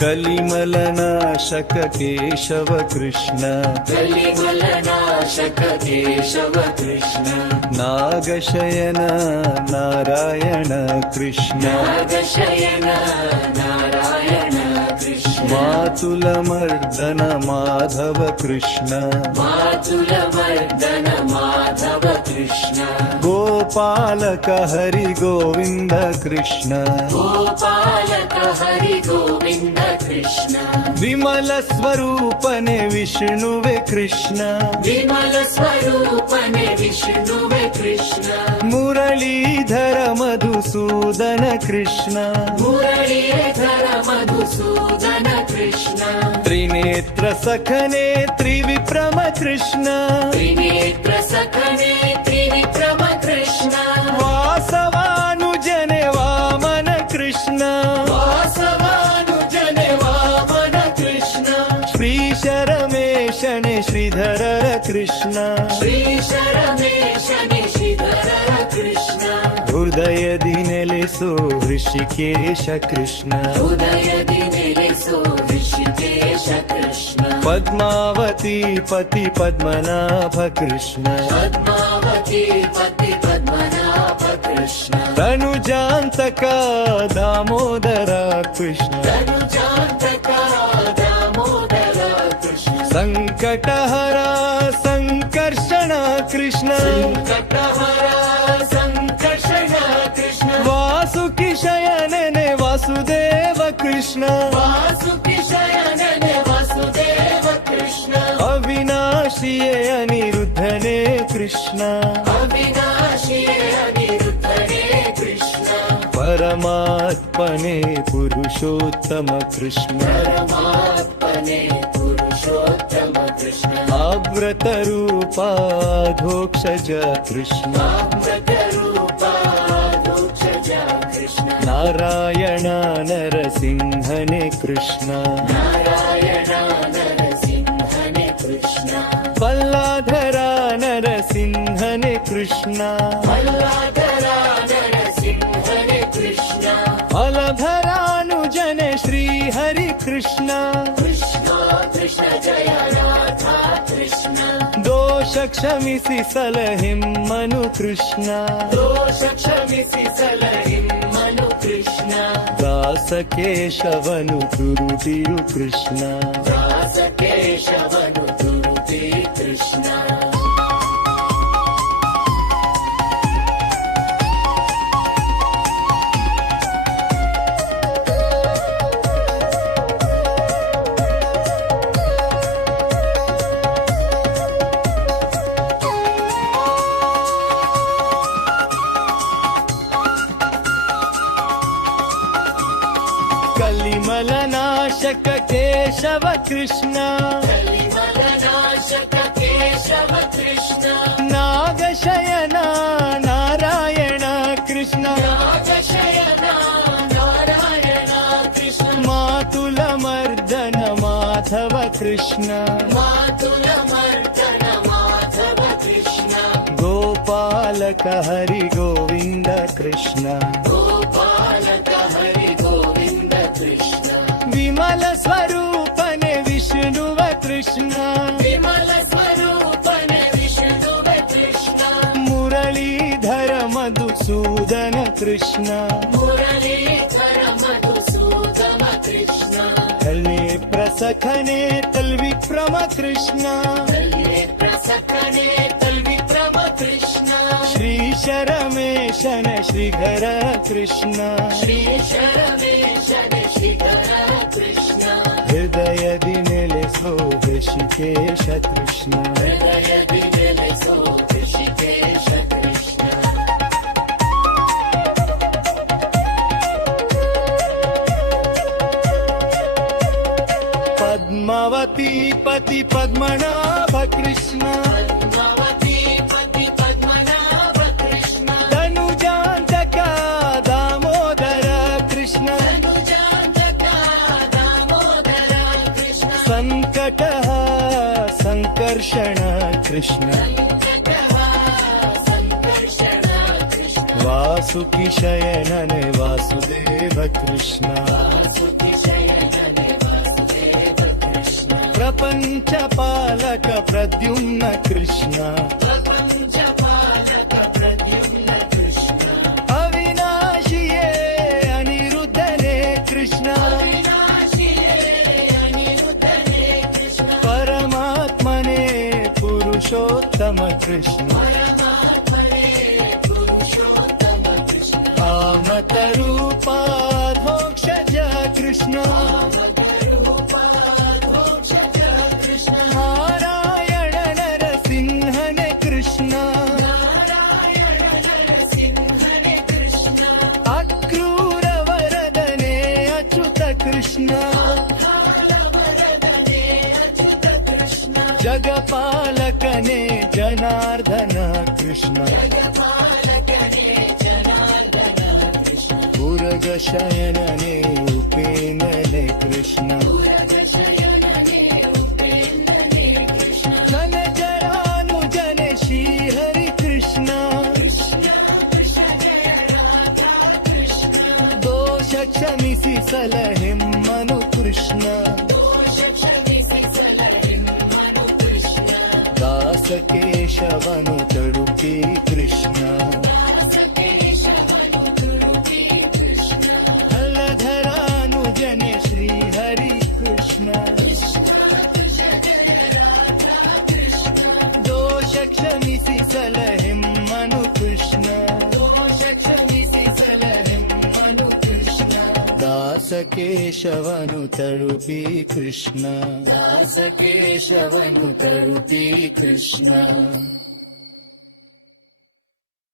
कलिमलनाशक केशव कृष्ण, कलिमलनाशक केशव कृष्ण, नागशयन नारायण कृष्ण, नागशयन नारायण कृष्ण, मातुलमर्दन माधव कृष्ण, मातुलमर्दन माधव कृष्ण, गोपालक हरि गोविन्द कृष्ण, गोपालक हरि गोविन्द कृष्ण, विमल स्वरूपने विष्णुवे कृष्ण, विमल स्वरूपने विष्णुवे कृष्ण, मुरलीधर मधुसूदन कृष्ण, मुरलीधर मधुसूदन कृष्ण, त्रिनेत्र सखने त्रिविक्रम कृष्ण, त्रिनेत्र सखने त्रिविक्रम कृष्ण, वासवानुजने वामन कृष्ण, वासवानुजने वामन कृष्ण, श्रीशरमेशने श्रीधर कृष्ण, श्रीशरमेशने श्रीधर कृष्ण, हृदय दिनेलेसो ऋषिकेश कृष्ण, हृदय दिनेलेसो ऋषिकेश कृष्ण, पद्मावती पति पद्मनाभ कृष्ण, पद्मावती पति पद्मनाभ कृष्ण, तनुजान्तका दामोदर कृष्ण, तनुजान्तका दामोदर कृष्ण, संकटहरा संकर्षण कृष्ण, संकटहरा संकर्षण कृष्ण, वासुकी शयनने वासुदेव कृष्ण, वासुकी शयनने वासुदेव कृष्ण, अविनाशिये अनिरुद्धने कृष्ण, अविनाशी अनिरुद्धने कृष्ण, परमात्मने पुरुषोत्तम कृष्ण, परमात्मने पुरुषोत्तम कृष्ण, आव्रतरूपाधोक्षज कृष्ण, अमृतरूपाधोक्षज कृष्ण, नारायण नरसिंहने कृष्ण, नारायण नरसिंहने कृष्ण, पल्लाधरा नरसिंहने कृष्ण, मल्लाधरा नरसिंहने कृष्ण, अलधरानुजने श्रीहरि कृष्ण, कृष्ण कृष्ण जय राधा कृष्ण, दोष क्षमिसि सलहिं मनु कृष्ण, दोष क्षमिसि सलहिं मनु कृष्ण, दास केशवनु दुरुतिरु कृष्ण, दास केशवनु दुरुते कृष्ण, कलिमलनाशक केशव कृष्ण, कलिमलनाशक केशव कृष्ण, नागशयन नारायण कृष्ण, नागशयन नारायण कृष्ण, मातुलमर्दन माधव कृष्ण, मातुलमर्दन माधव कृष्ण, गोपालक हरि गोविन्द कृष्ण, गोपालक हरि गोविन्द कृष्ण, विमल स्वरूपने विष्णुव कृष्ण, विमल स्वरूपने विष्णुव कृष्ण, मुरलीधर मधुसूदन कृष्ण, मुरलीधर मधुसूदन कृष्ण, तल्ले प्रसखने तल्विक्रम कृष्ण, नेत्र सकने तल्विक्रम कृष्ण, श्रीशरमेशन श्रीधर कृष्ण, श्रीशरमेशन श्रीधर कृष्ण, हृदय दिनेलेसो ऋषिकेश कृष्ण, हृदय दिनेलेसो ऋषिकेश कृष्ण, पद्मावती पति पद्मनाभ कृष्ण, पद्मावती पति पद्मनाभ कृष्ण, तनुजान्तका दामोदर कृष्ण, तनुजान्तका दामोदर कृष्ण, संकटः संकर्षण कृष्ण, संकर्षण कृष्ण, वासुकी शयनने वासुदेव कृष्ण, वासुकी शयनने ಪ್ರದ್ಯುಮ್ನ ಕೃಷ್ಣ ಪ್ರಪಂಚ ಪಾಲಕ ಪ್ರದ್ಯುಮ್ನ ಕೃಷ್ಣ ಅವಿನಾಶಿಯೇ ಅನಿರುದ್ಧನೇ ಕೃಷ್ಣ ವಿನಾಶಿಯೇ ಅನಿರುದ್ಧನೇ ಕೃಷ್ಣ ಪರಮಾತ್ಮನೇ ಪುರುಷೋತ್ತಮ ಕೃಷ್ಣ ಪರಮಾತ್ಮನೇ ಪುರುಷೋತ್ತಮ ಕೃಷ್ಣ ಆಮತ ರೂಪಾಧೋಕ್ಷಜ ಕೃಷ್ಣ ರೂಪಾಧೋಕ್ಷಜ ಕೃಷ್ಣ ನಾರಾಯಣ ನರಸಿಂಹನೇ ಕೃಷ್ಣ ನಾರಾಯಣ ನರಸಿಂಹನೇ ಕೃಷ್ಣ ಅಕ್ರೂರ ವರದನೇ ಅಚ್ಯುತ ಕೃಷ್ಣ ಕಾಲವರದನೇ ಅಚ್ಯುತ ಕೃಷ್ಣ ಜಗಪಾಲಕನೇ ಜನಾರ್ದನ ಕೃಷ್ಣ ಜಗಪಾಲಕನೇ ಜನಾರ್ದನ ಕೃಷ್ಣ ಪುರಗಶಯನನೇ ಉಪೇಂದ್ರನೇ ಕೃಷ್ಣ ಪುರಗಶಯನನೇ ಉಪೇಂದ್ರನೇ ಕೃಷ್ಣ ಜನಜರಾನುಜನೆ ಶ್ರೀಹರಿ ಕೃಷ್ಣ ಕೃಷ್ಣ ಕೃಷ್ಣ ಜಯ ರಾಧಾ ಕೃಷ್ಣ ದೋಷ ಕ್ಷಮಿಸಿ ಸಲಹೆಮ್ಮನು ಕೃಷ್ಣ ದೋಷ ಕ್ಷಮಿಸಿ ಸಲಹೆಮ್ಮನು ಕೃಷ್ಣ ದಾಸಕೇಶವನು ತಡುಪಿ ಕೃಷ್ಣ ದಾಸಕೇಶವನು ತುರುಪಿ ಕೃಷ್ಣ ಹಲಧರಾನುಜನೆ ಶ್ರೀಹರಿ ಕೃಷ್ಣ ಕೃಷ್ಣ ಕೃಷ್ಣ ಜಯ ರಾಧಾ ಕೃಷ್ಣ ದೋಷ ಕ್ಷಮಿಸಿ ಸಲಹೆಮ್ಮನು ಕೃಷ್ಣ ದೋಷ ಕ್ಷಮಿಸಿ ಸಲಹೆಮ್ಮನು ಕೃಷ್ಣ ದಾಸಕೇಶವನು ತರುಪಿ ಕೃಷ್ಣ ದಾಸಕೇಶವನು ತರುಪಿ ಕೃಷ್ಣ